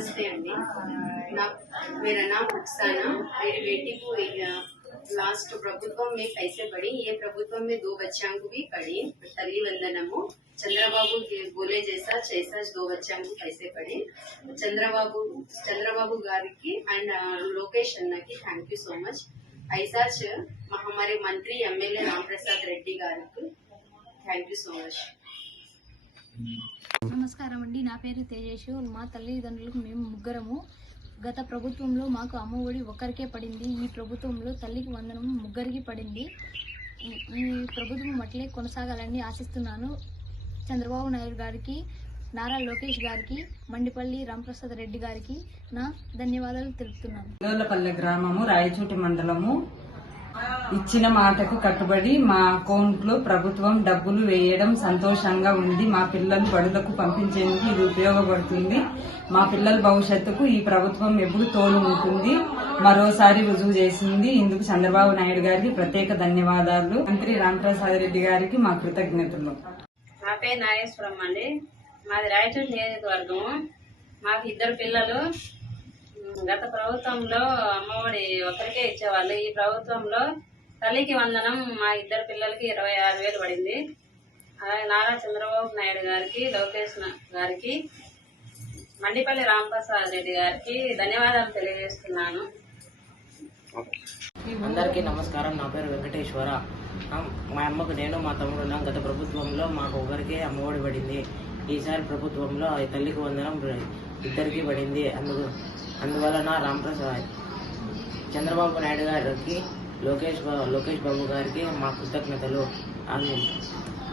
नमस्ते अंडी ना मेरा नाम अक्साना। मेरी बेटी को लास्ट प्रभुत्व में पैसे पड़ी। ये प्रभुत्व में 2 बच्चों को भी पड़ी। तल्ली वंदनमु चंद्रबाबु के बोले जैसा जैसा 2 बच्चों को पैसे पड़े। चंद्रबाबु गारी की एंड लोकेश अन्ना की थैंक यू सो मच। ऐसा हमारे मंत्री एमएलए राम प्रसाद रेड्डी गारी को थैंक यू सो मच। నమస్కారం అండి, నా పేరు తేజేషు. మా తల్లిదండ్రులకు మేము ముగ్గురము. గత ప్రభుత్వంలో మాకు అమ్మఒడి ఒక్కరికే పడింది. ఈ ప్రభుత్వంలో తల్లికి వందనం ముగ్గురికి పడింది. ఈ ప్రభుత్వం అట్లే కొనసాగాలని ఆశిస్తున్నాను. చంద్రబాబు నాయుడు గారికి, నారా లోకేష్ గారికి, మండిపల్లి రామప్రసాద్ రెడ్డి గారికి నా ధన్యవాదాలు తెలుపుతున్నాను. గోలపల్లె గ్రామము, రాయచోటి మండలము. ఇచ్చిన మాటకు కట్టుబడి మా అకౌంట్ లో ప్రభుత్వం డబ్బులు వేయడం సంతోషంగా ఉంది. మా పిల్లలు బడులకు పంపించేందుకు ఇది ఉపయోగపడుతుంది. మా పిల్లల భవిష్యత్తుకు ఈ ప్రభుత్వం ఎప్పుడు తోడు ఉంటుంది. మరోసారి రుజువు చేసింది. ఇందుకు చంద్రబాబు నాయుడు గారికి ప్రత్యేక ధన్యవాదాలు. మంత్రి రామప్రసాద్ రెడ్డి గారికి మా కృతజ్ఞతలు. నా పేరు నాగేశ్వరం అండి. మాది రాయచూరు నియోజకవర్గము. మాకు 2 పిల్లలు. గత ప్రభుత్వంలో అమ్మఒడి ఒకరికే ఇచ్చేవాళ్ళు. ఈ ప్రభుత్వంలో తల్లికి వందనం మా 2 పిల్లలకి 26,000 పడింది. నారా చంద్రబాబు నాయుడు గారికి, లోకేష్ గారికి, మండిపల్లి రామప్రసాద్ రెడ్డి గారికి ధన్యవాదాలు తెలియజేస్తున్నాను. అందరికీ నమస్కారం. నా పేరు వెంకటేశ్వర. మా అమ్మకు నేను, మా తమ్ముడు గత ప్రభుత్వంలో మాకు ఒకరికే అమ్మఒడి పడింది. ఈసారి ప్రభుత్వంలో తల్లికి వందనం 2కి పడింది. అందువలన రామప్రసాద్ చంద్రబాబు నాయుడు గారికి, లోకేష్ బాబు గారికి మా కృతజ్ఞతలు.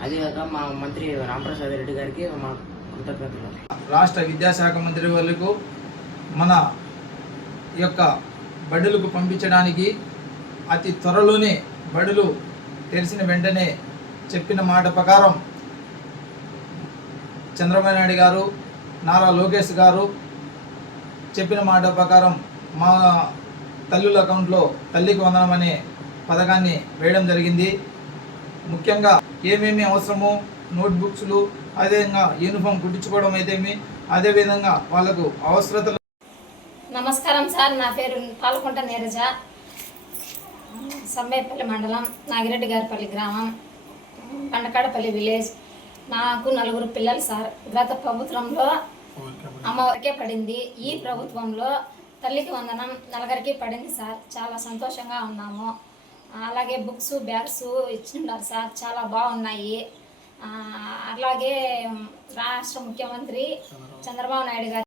అదేగాక మా మంత్రి రామప్రసాద్ రెడ్డి గారికి మా కృతజ్ఞతలు. రాష్ట్ర విద్యాశాఖ మంత్రి వాళ్ళకు మన యొక్క బడులకు పంపించడానికి అతి త్వరలోనే బడులు తెరిచిన వెంటనే చెప్పిన మాట ప్రకారం చంద్రబాబు నాయుడు గారు, నారా లోకేష్ గారు చెప్పిన మాట ప్రకారం మా తల్లుల అకౌంట్లో తల్లికి వందనం అనే పథకాన్ని వేయడం జరిగింది. ముఖ్యంగా ఏమేమి అవసరమో నోట్బుక్స్లు, అదేవిధంగా యూనిఫామ్ కుట్టించుకోవడం అయితేమి, అదేవిధంగా వాళ్ళకు అవసరతలు. నమస్కారం సార్, నా పేరు పాలకుంట నీరజ. సంబేపల్లి మండలం, నాగిరెడ్డి గారిపల్లి గ్రామం, పండకాడపల్లి విలేజ్. నాకు 4 పిల్లలు సార్. గత ప్రభుత్వంలో అమ్మవారికే పడింది. ఈ ప్రభుత్వంలో తల్లికి వందనం 4కి పడింది సార్. చాలా సంతోషంగా ఉన్నాము. అలాగే బుక్స్, బ్యాగ్స్ ఇచ్చిన్నారు సార్, చాలా బాగున్నాయి. అలాగే రాష్ట్ర ముఖ్యమంత్రి చంద్రబాబు నాయుడు గారు